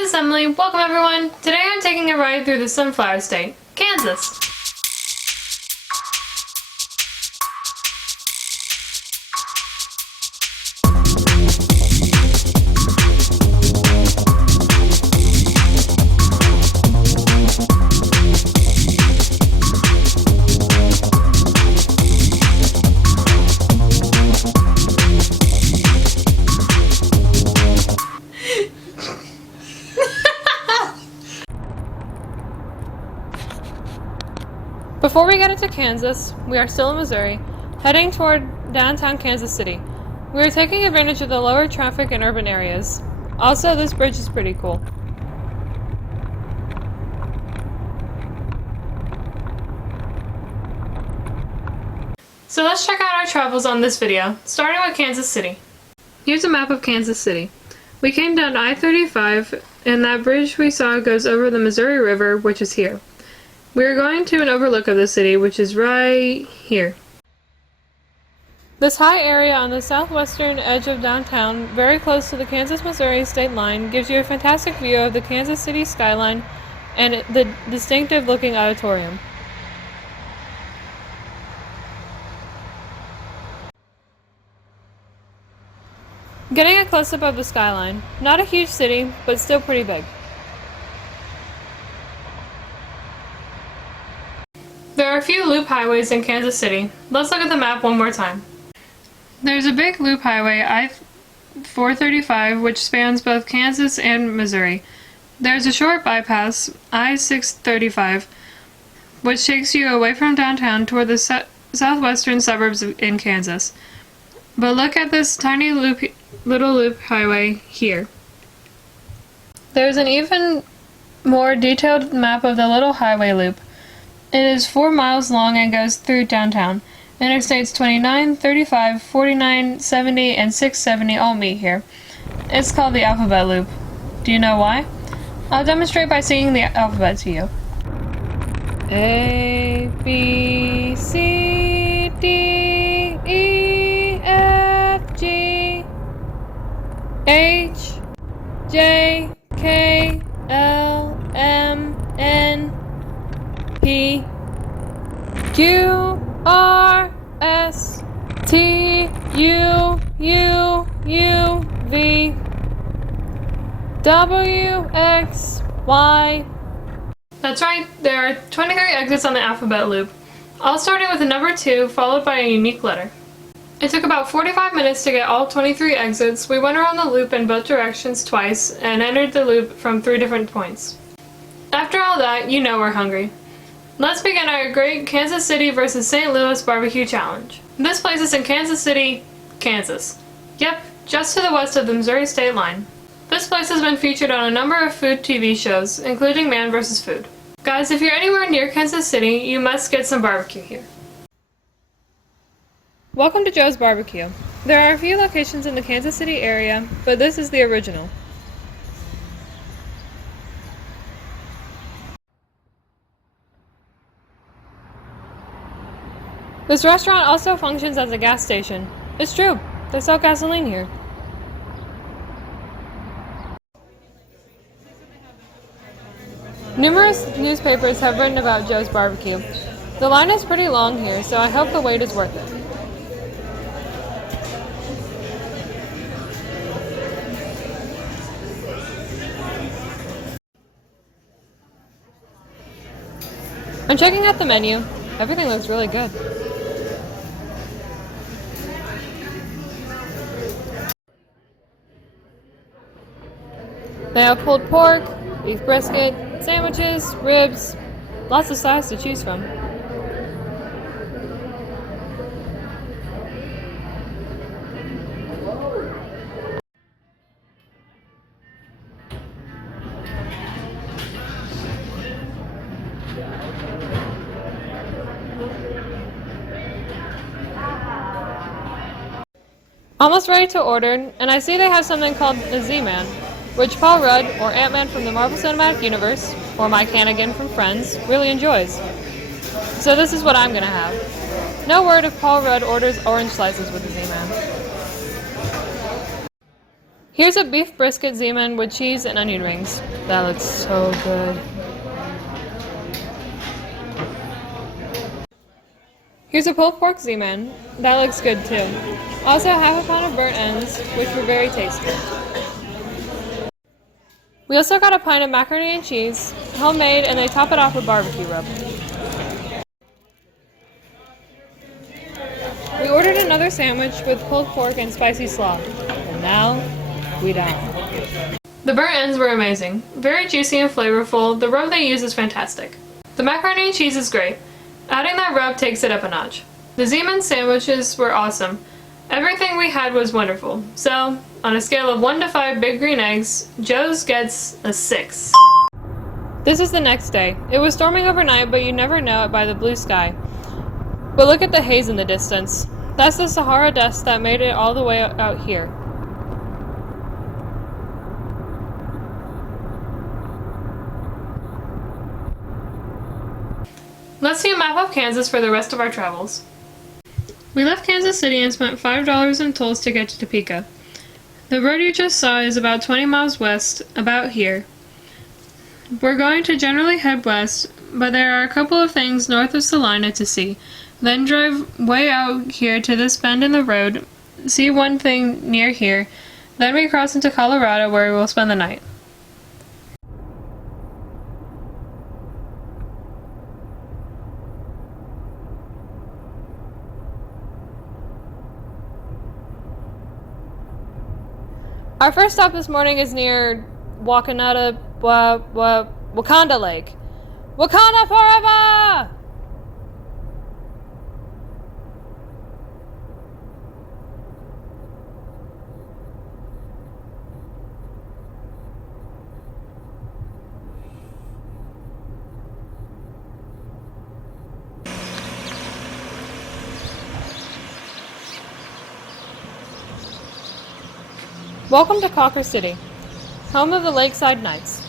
Hi, this is Emily. Welcome everyone. Today I'm taking a ride through the Sunflower State, Kansas. Before we get into Kansas, we are still in Missouri, heading toward downtown Kansas City. We are taking advantage of the lower traffic in urban areas. Also, this bridge is pretty cool. So let's check out our travels on this video, starting with Kansas City. Here's a map of Kansas City. We came down I-35, and that bridge we saw goes over the Missouri River, which is here. We are going to an overlook of the city, which is right here. This high area on the southwestern edge of downtown, very close to the Kansas-Missouri state line, gives you a fantastic view of the Kansas City skyline and the distinctive-looking auditorium. Getting a close-up of the skyline. Not a huge city, but still pretty big. There are a few loop highways in Kansas City. Let's look at the map one more time. There's a big loop highway, I-435, which spans both Kansas and Missouri. There's a short bypass, I-635, which takes you away from downtown toward the southwestern suburbs in Kansas. But look at this tiny little loop highway here. There's an even more detailed map of the little highway loop. It is 4 miles long and goes through downtown. Interstates 29, 35, 49, 70, and 670 all meet here. It's called the Alphabet Loop. Do you know why? I'll demonstrate by singing the alphabet to you. A, B, C, D, E, F, G, H, J, K, L, M, N, P, Q, R, S, T, U, V, W, X, Y. That's right, there are 23 exits on the alphabet loop, all starting with the number 2 followed by a unique letter. It took about 45 minutes to get all 23 exits. We went around the loop in both directions twice and entered the loop from 3 different points. After all that, you know we're hungry. Let's begin our great Kansas City versus St. Louis barbecue challenge. This place is in Kansas City, Kansas. Yep, just to the west of the Missouri state line. This place has been featured on a number of food TV shows, including Man vs. Food. Guys, if you're anywhere near Kansas City, you must get some barbecue here. Welcome to Joe's Barbecue. There are a few locations in the Kansas City area, but this is the original. This restaurant also functions as a gas station. It's true, they sell gasoline here. Numerous newspapers have written about Joe's Barbecue. The line is pretty long here, so I hope the wait is worth it. I'm checking out the menu. Everything looks really good. They have pulled pork, beef brisket, sandwiches, ribs, lots of sides to choose from. Almost ready to order, and I see they have something called the Z-Man, which Paul Rudd, or Ant-Man from the Marvel Cinematic Universe, or Mike Hannigan from Friends, really enjoys. So this is what I'm gonna have. No word if Paul Rudd orders orange slices with the Z-Man. Here's a beef brisket zeman with cheese and onion rings. That looks so good. Here's a pulled pork zeman. That looks good too. Also half a pound of burnt ends, which were very tasty. We also got a pint of macaroni and cheese, homemade, and they top it off with barbecue rub. We ordered another sandwich with pulled pork and spicy slaw. And now, we dine. The burnt ends were amazing. Very juicy and flavorful. The rub they use is fantastic. The macaroni and cheese is great. Adding that rub takes it up a notch. The zeman sandwiches were awesome. Everything we had was wonderful. So, on a scale of 1 to 5 big green eggs, Joe's gets a 6. This is the next day. It was storming overnight, but you never know it by the blue sky. But look at the haze in the distance. That's the Sahara dust that made it all the way out here. Let's see a map of Kansas for the rest of our travels. We left Kansas City and spent $5 in tolls to get to Topeka. The road you just saw is about 20 miles west, about here. We're going to generally head west, but there are a couple of things north of Salina to see. Then drive way out here to this bend in the road, see one thing near here, then we cross into Colorado where we will spend the night. Our first stop this morning is near Wakanda Lake. Wakanda forever! Welcome to Cawker City, home of the Lakeside Knights.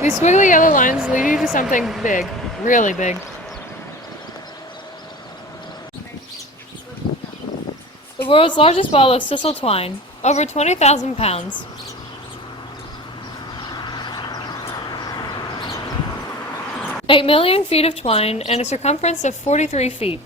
These squiggly yellow lines lead you to something big, really big. The world's largest ball of sisal twine, over 20,000 pounds. 8 million feet of twine and a circumference of 43 feet.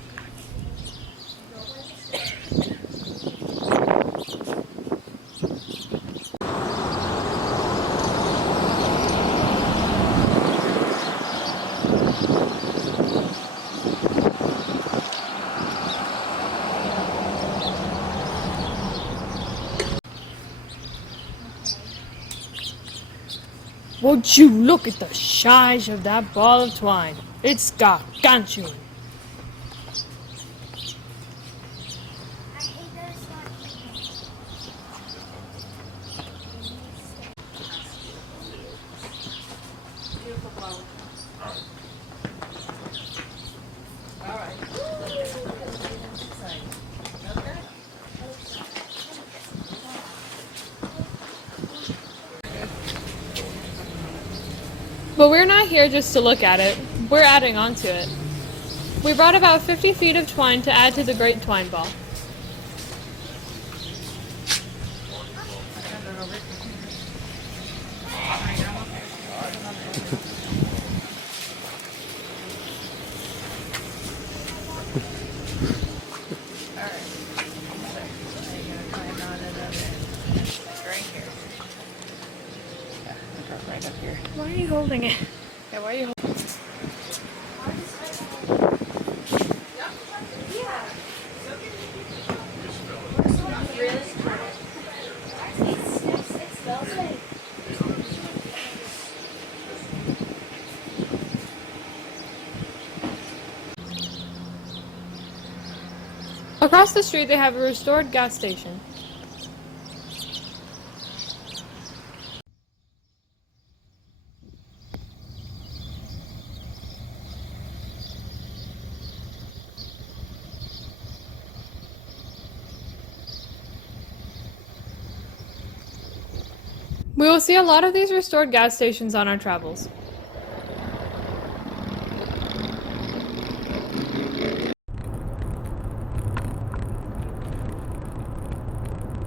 Would you look at the size of that ball of twine? It's gargantuan. But we're not here just to look at it, we're adding on to it. We brought about 50 feet of twine to add to the great twine ball. Why are you holding it? Yeah, why are you holding it? Across the street they have a restored gas station. We will see a lot of these restored gas stations on our travels.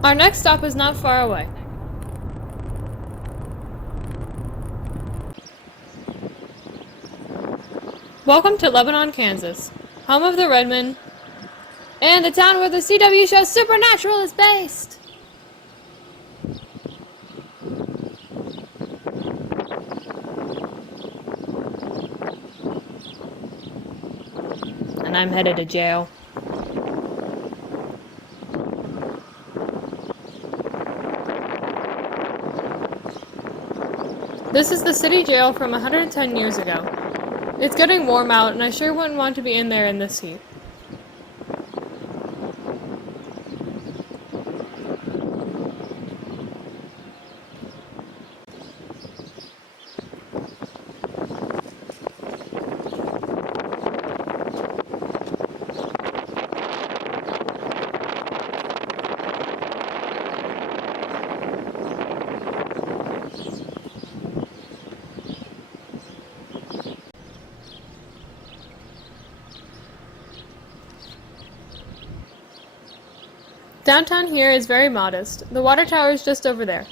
Our next stop is not far away. Welcome to Lebanon, Kansas, home of the Redmen, and the town where the CW show Supernatural is based! And I'm headed to jail. This is the city jail from 110 years ago. It's getting warm out, and I sure wouldn't want to be in there in this heat. Downtown here is very modest. The water tower is just over there.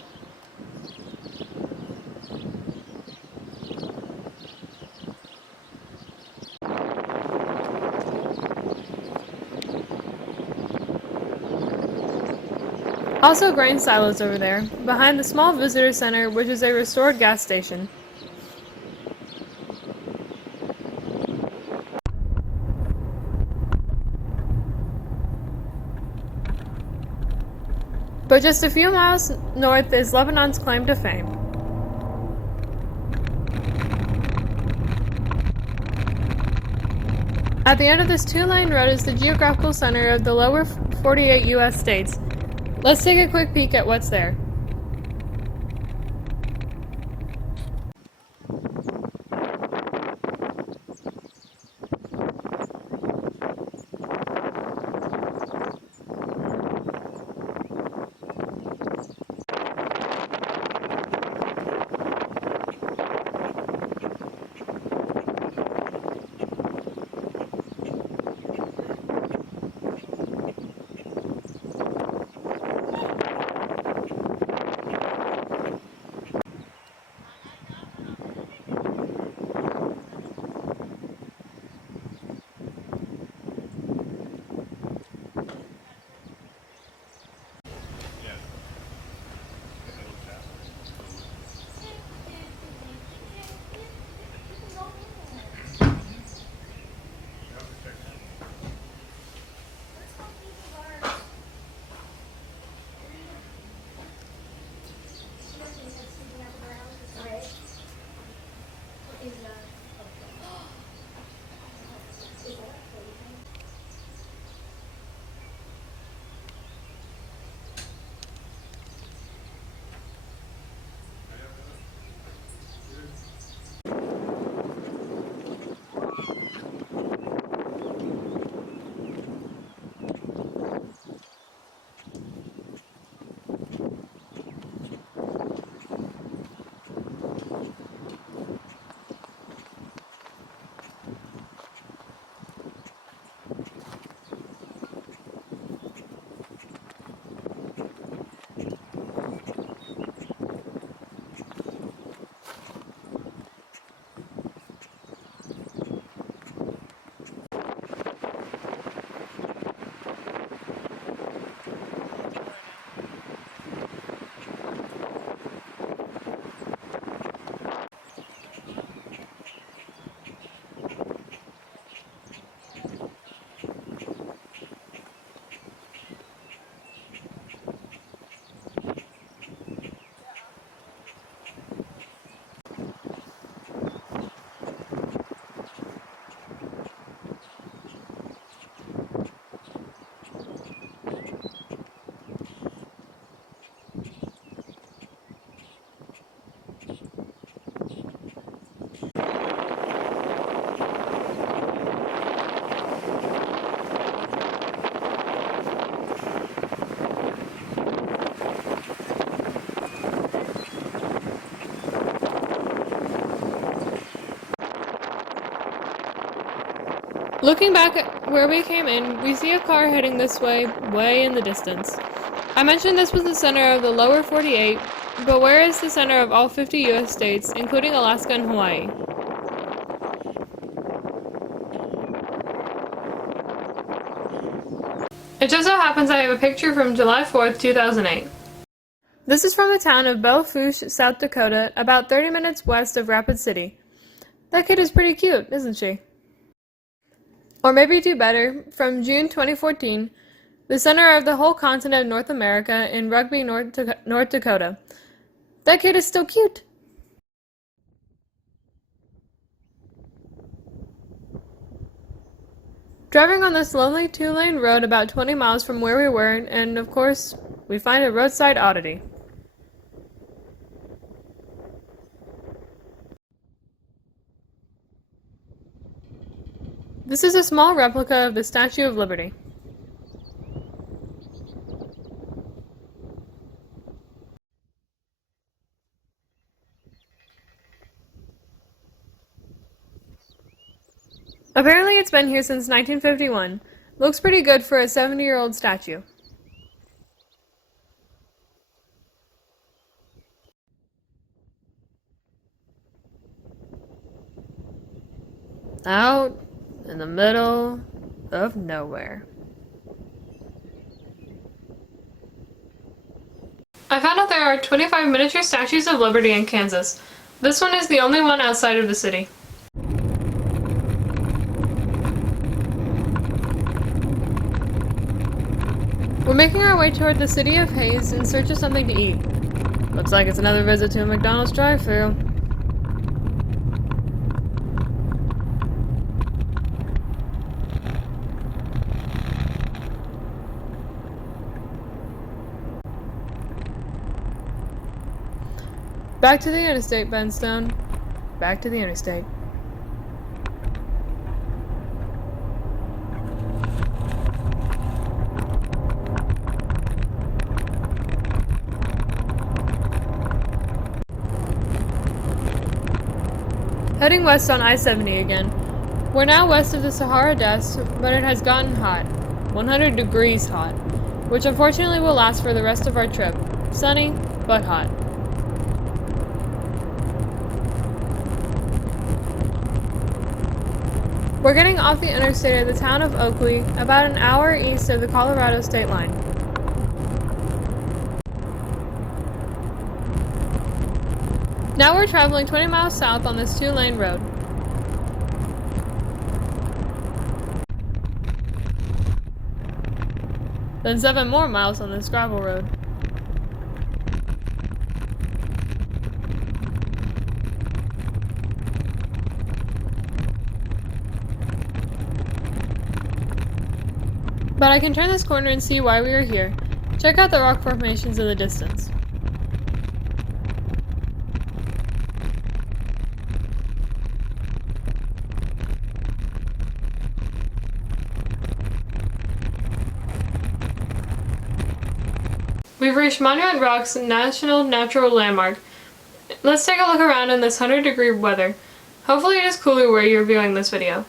Also grain silos over there, behind the small visitor center, which is a restored gas station. But just a few miles north is Lebanon's claim to fame. At the end of this two-lane road is the geographical center of the lower 48 U.S. states. Let's take a quick peek at what's there. Looking back at where we came in, we see a car heading this way, way in the distance. I mentioned this was the center of the lower 48, but where is the center of all 50 US states, including Alaska and Hawaii? It just so happens I have a picture from July 4th, 2008. This is from the town of Belle Fourche, South Dakota, about 30 minutes west of Rapid City. That kid is pretty cute, isn't she? Or maybe do better, from June 2014, the center of the whole continent of North America in Rugby, North Dakota. That kid is still cute! Driving on this lonely two-lane road about 20 miles from where we were, and of course, we find a roadside oddity. This is a small replica of the Statue of Liberty. Apparently it's been here since 1951. Looks pretty good for a 70-year-old statue. Out in the middle of nowhere. I found out there are 25 miniature statues of Liberty in Kansas. This one is the only one outside of the city. We're making our way toward the city of Hayes in search of something to eat. Looks like it's another visit to a McDonald's drive-thru. Back to the interstate, Benstone. Back to the interstate. Heading west on I-70 again. We're now west of the Sahara Desert, but it has gotten hot. 100 degrees hot. Which unfortunately will last for the rest of our trip. Sunny, but hot. We're getting off the interstate at the town of Oakley, about an hour east of the Colorado state line. Now we're traveling 20 miles south on this two-lane road. Then 7 more miles on this gravel road. But I can turn this corner and see why we are here. Check out the rock formations in the distance. We've reached Monument Rock's National Natural Landmark. Let's take a look around in this 100-degree weather. Hopefully it is cooler where you're viewing this video.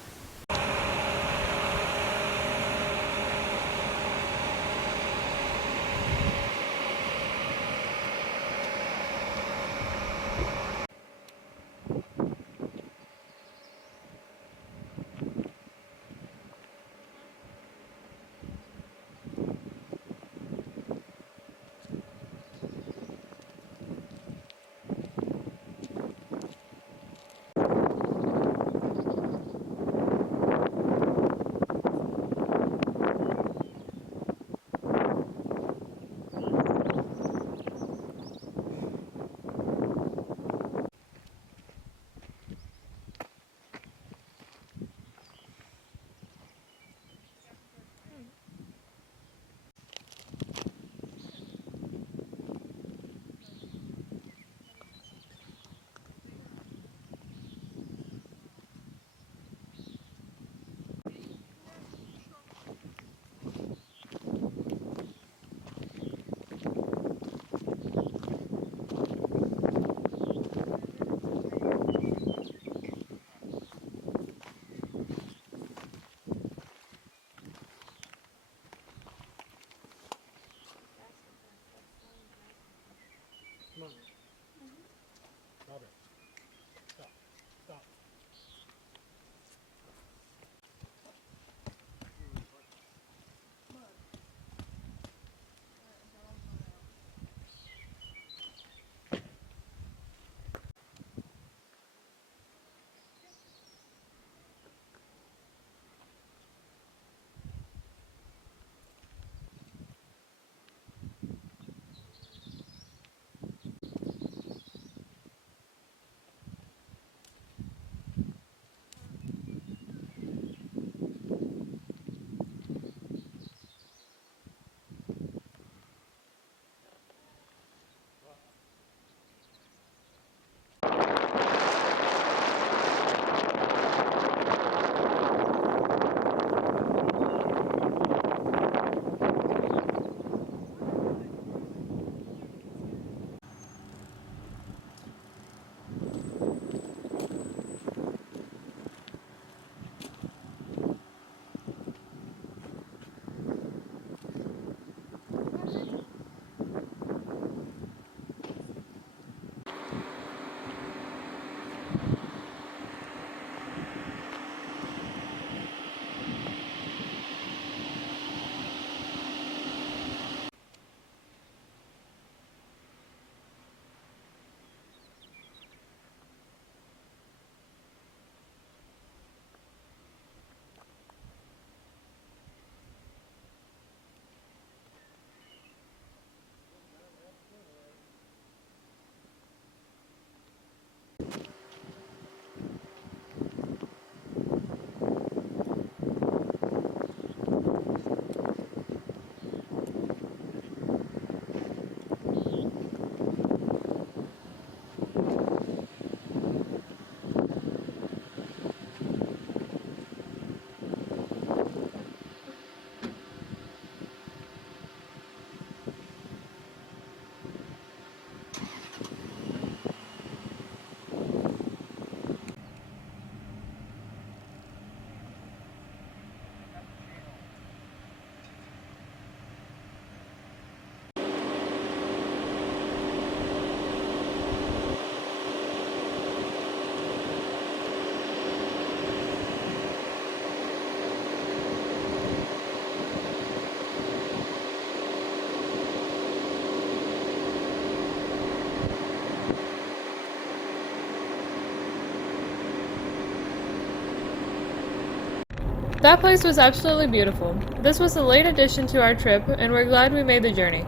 That place was absolutely beautiful. This was a late addition to our trip, and we're glad we made the journey.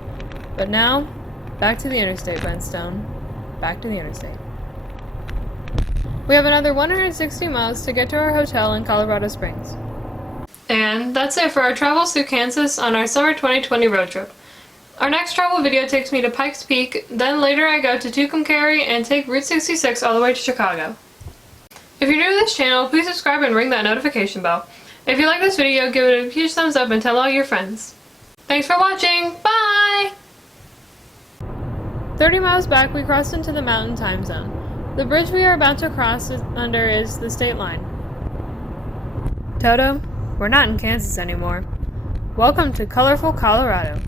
But now, back to the interstate, Benstone. Back to the interstate. We have another 160 miles to get to our hotel in Colorado Springs. And that's it for our travels through Kansas on our summer 2020 road trip. Our next travel video takes me to Pikes Peak, then later I go to Tucumcari and take Route 66 all the way to Chicago. If you're new to this channel, please subscribe and ring that notification bell. If you like this video, give it a huge thumbs up and tell all your friends. Thanks for watching! Bye! 30 miles back, we crossed into the Mountain Time Zone. The bridge we are about to cross under is the state line. Toto, we're not in Kansas anymore. Welcome to colorful Colorado.